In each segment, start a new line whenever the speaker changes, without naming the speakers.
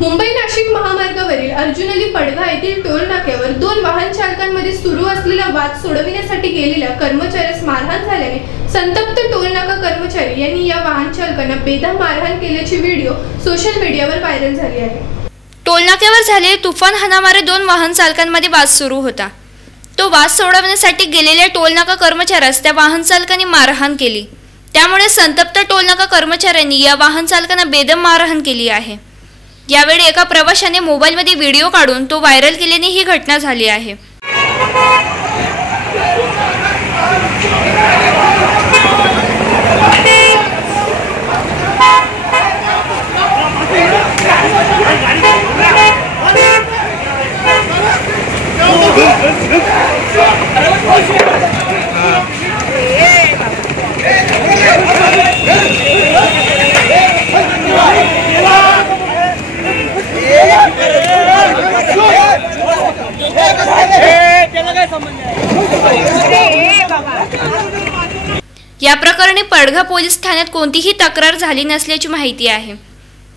मुंबई नाशिक महामार्गावरील अर्जुन अली पडघा येथील टोल नाक्यावर दोन वाहन चालकांमध्ये सुरू असलेला वाद सोडविण्यासाठी गेलेल्या कर्मचाऱ्यास मारहाण झाल्याने संतप्त टोल नाका कर्मचारी यांनी या वाहन चालकांना बेदम मारहाण केल्याची व्हिडिओ सोशल मीडियावर व्हायरल झाली आहे.
टोलनाक्यावर झालेले तुफान हाणामारे दोन वाहन चालकांमध्ये वाद सुरू होता. तो वाद सोडवण्यासाठी गेलेल्या टोलनाका कर्मचाऱ्यास त्या वाहन चालकांनी मारहाण केली. त्यामुळे संतप्त टोलनाका कर्मचाऱ्यांनी या वाहन चालकांना बेदम मारहाण केली आहे. यावेळी एका प्रवाशाने मोबाईलमध्ये व्हिडिओ काढून तो व्हायरल केल्याने ही घटना झाली आहे. या प्रकरणी पडघा पोलीस ठाण्यात कोणतीही तक्रार झाली नसल्याची माहिती आहे.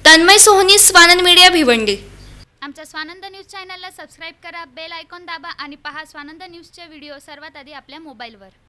तन्मय सोहनी स्वानंद मीडिया भिवंडी.
आमच्या स्वानंद न्यूज चॅनलला सबस्क्राईब करा बेल आयकॉन दाबा आणि पहा स्वानंद न्यूजचे व्हिडिओ सर्वात आधी आपल्या मोबाईलवर.